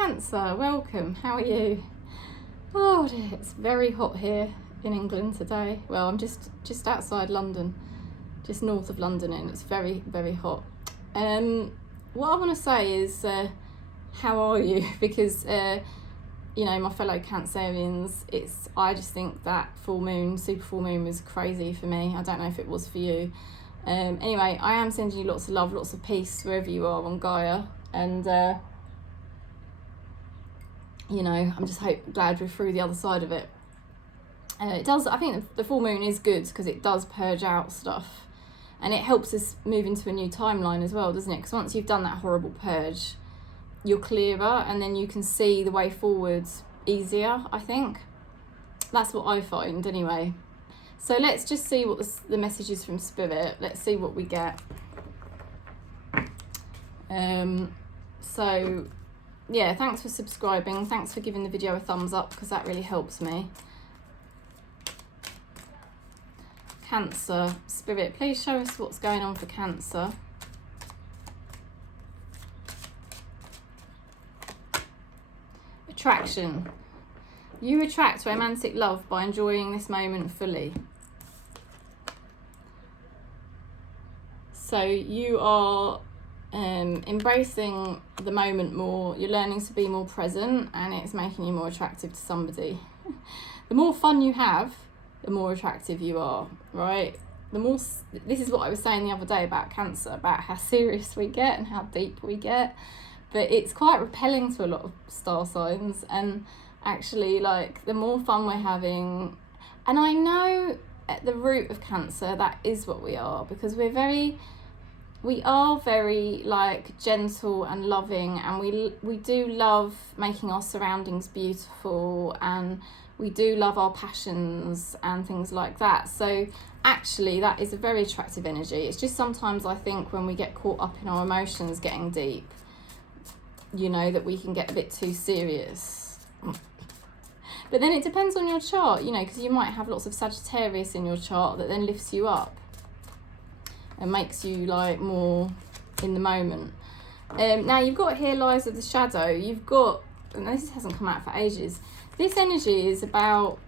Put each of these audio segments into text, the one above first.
Cancer, welcome. How are you? Oh dear, it's very hot here in England today. Well, I'm just outside London, just north of London, and it's very, very hot. What I want to say is, how are you? Because you know, my fellow Cancerians, I just think that super full moon was crazy for me. I don't know if it was for you. Anyway, I am sending you lots of love, lots of peace wherever you are on Gaia, and you know, I'm just glad we're through the other side of it. It does. I think the full moon is good because it does purge out stuff, and it helps us move into a new timeline as well, doesn't it? Because once you've done that horrible purge, you're clearer, and then you can see the way forward easier. I think that's what I find anyway. So let's just see what the message is from Spirit. Let's see what we get. So yeah, thanks for subscribing. Thanks for giving the video a thumbs up, because that really helps me. Cancer, Spirit, please show us what's going on for Cancer. Attraction. You attract romantic love by enjoying this moment fully. So you are embracing the moment more. You're learning to be more present, and it's making you more attractive to somebody. The more fun you have, the more attractive you are, right? This is what I was saying the other day about Cancer, about how serious we get and how deep we get. But it's quite repelling to a lot of star signs, and actually, like, the more fun we're having, and I know at the root of Cancer that is what we are, because we are very like gentle and loving, and we do love making our surroundings beautiful, and we do love our passions and things like that. So actually that is a very attractive energy. It's just sometimes I think when we get caught up in our emotions getting deep, you know, that we can get a bit too serious. But then it depends on your chart, you know, because you might have lots of Sagittarius in your chart that then lifts you up and makes you like more in the moment. Now you've got here Lies of the Shadow. You've got, and this hasn't come out for ages, this energy is about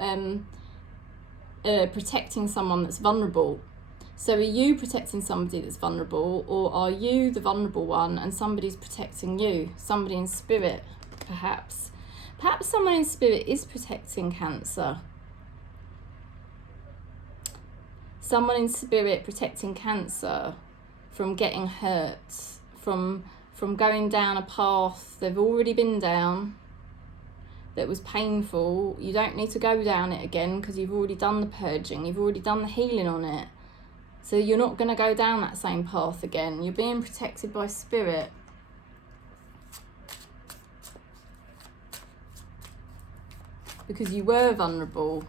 protecting someone that's vulnerable. So are you protecting somebody that's vulnerable, or are you the vulnerable one and somebody's protecting you? Somebody in spirit, perhaps. Perhaps someone in spirit is protecting Cancer. Someone in spirit protecting Cancer from getting hurt, from going down a path they've already been down that was painful. You don't need to go down it again because you've already done the purging, you've already done the healing on it. So you're not going to go down that same path again. You're being protected by spirit. Because you were vulnerable.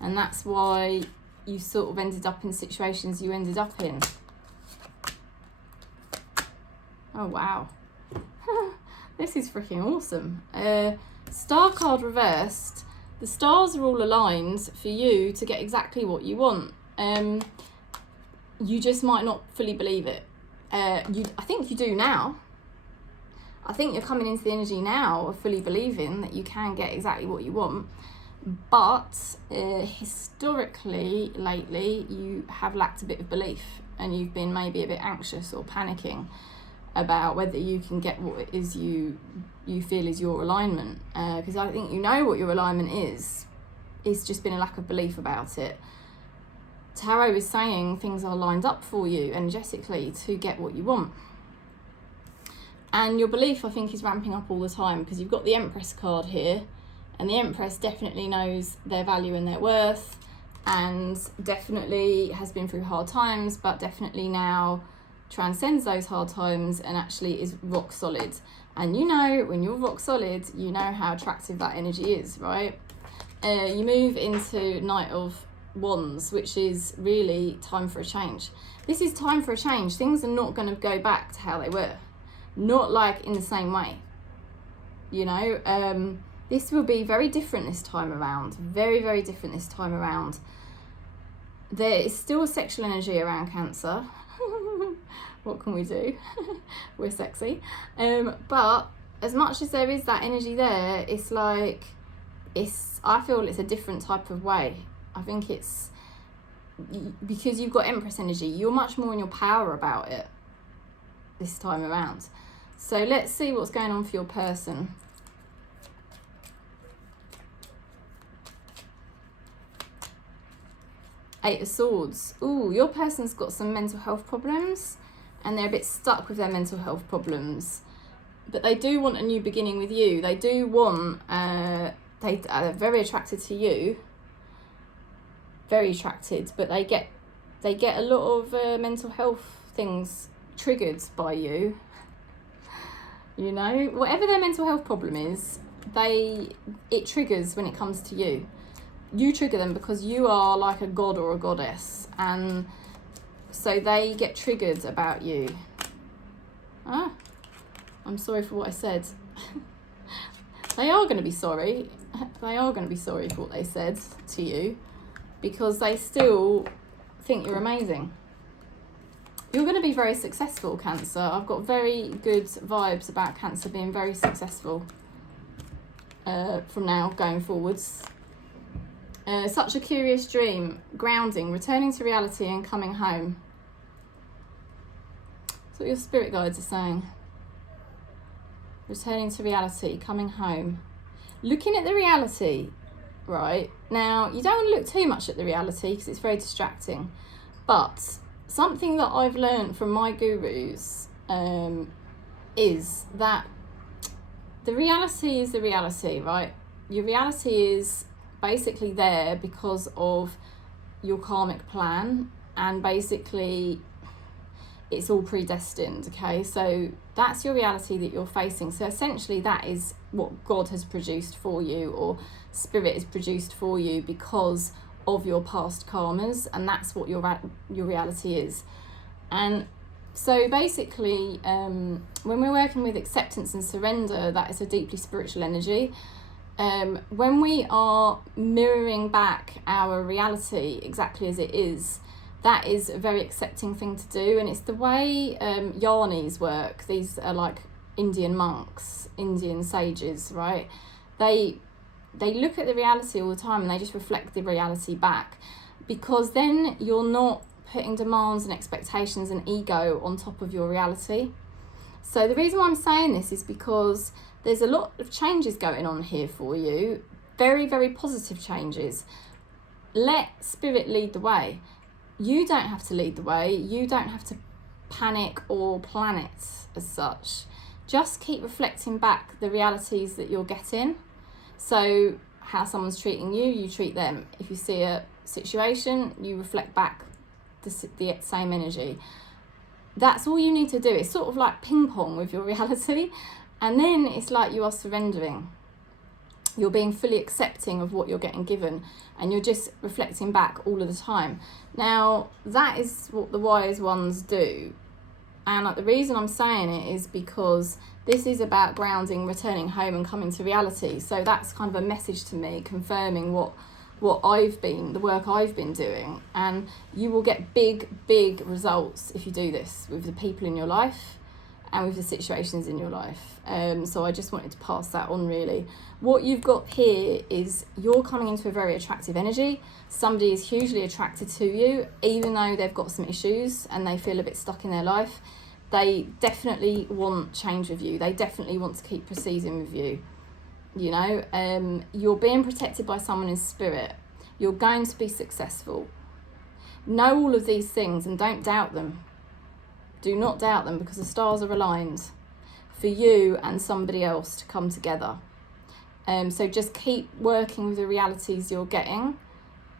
And that's why you sort of ended up in situations you ended up in. Oh, wow. This is freaking awesome. Star card reversed. The stars are all aligned for you to get exactly what you want. You just might not fully believe it. I think you do now. I think you're coming into the energy now of fully believing that you can get exactly what you want. But historically, lately, you have lacked a bit of belief, and you've been maybe a bit anxious or panicking about whether you can get what it is you feel is your alignment. Because I think you know what your alignment is. It's just been a lack of belief about it. Tarot is saying things are lined up for you energetically to get what you want. And your belief, I think, is ramping up all the time, because you've got the Empress card here, and the Empress definitely knows their value and their worth, and definitely has been through hard times, but definitely now transcends those hard times and actually is rock solid. And you know, when you're rock solid, you know how attractive that energy is, right? You move into Knight of Wands, which is really time for a change. This is time for a change. Things are not going to go back to how they were. Not like in the same way. You know, this will be very different this time around. Very, very different this time around. There is still a sexual energy around Cancer. What can we do? We're sexy. But as much as there is that energy there, it's like, I feel it's a different type of way. I think it's because you've got Empress energy, you're much more in your power about it this time around. So let's see what's going on for your person. Eight of Swords. Ooh, your person's got some mental health problems and they're a bit stuck with their mental health problems. But they do want a new beginning with you. They do want, they are very attracted to you. Very attracted, but they get a lot of mental health things triggered by you. You know, whatever their mental health problem is, it triggers when it comes to you. You trigger them because you are like a god or a goddess, and so they get triggered about you. I'm sorry for what I said. They are going to be sorry. They are going to be sorry for what they said to you, because they still think you're amazing. You're going to be very successful, Cancer. I've got very good vibes about Cancer being very successful from now going forwards. Such a curious dream, grounding, returning to reality and coming home. That's what your spirit guides are saying. Returning to reality, coming home. Looking at the reality, right? Now, you don't want to look too much at the reality because it's very distracting. But something that I've learned from my gurus is that the reality is the reality, right? Your reality is basically there because of your karmic plan, and basically it's all predestined, okay? So that's your reality that you're facing. So essentially that is what God has produced for you, or spirit has produced for you because of your past karmas, and that's what your reality is. And so basically when we're working with acceptance and surrender, that is a deeply spiritual energy. When we are mirroring back our reality exactly as it is, that is a very accepting thing to do. And it's the way Yanis work. These are like Indian monks, Indian sages, right? They look at the reality all the time and they just reflect the reality back, because then you're not putting demands and expectations and ego on top of your reality. So the reason why I'm saying this is because there's a lot of changes going on here for you. Very, very positive changes. Let spirit lead the way. You don't have to lead the way. You don't have to panic or plan it as such. Just keep reflecting back the realities that you're getting. So how someone's treating you, you treat them. If you see a situation, you reflect back the same energy. That's all you need to do. It's sort of like ping pong with your reality. And then it's like you are surrendering. You're being fully accepting of what you're getting given, and you're just reflecting back all of the time. Now, that is what the wise ones do. And the reason I'm saying it is because this is about grounding, returning home and coming to reality. So that's kind of a message to me, confirming the work I've been doing. And you will get big, big results if you do this with the people in your life and with the situations in your life. So I just wanted to pass that on, really. What you've got here is you're coming into a very attractive energy. Somebody is hugely attracted to you, even though they've got some issues and they feel a bit stuck in their life. They definitely want change with you. They definitely want to keep proceeding with you. You know, you're being protected by someone in spirit. You're going to be successful. Know all of these things and don't doubt them. Do not doubt them, because the stars are aligned for you and somebody else to come together. So just keep working with the realities you're getting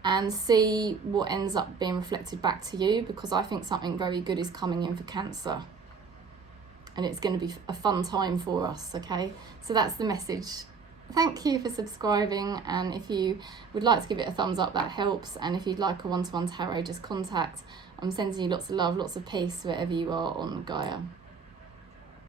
and see what ends up being reflected back to you, because I think something very good is coming in for Cancer. And it's going to be a fun time for us, okay? So that's the message. Thank you for subscribing, and if you would like to give it a thumbs up, that helps. And if you'd like a one-to-one tarot, just contact. I'm sending you lots of love, lots of peace wherever you are on Gaia.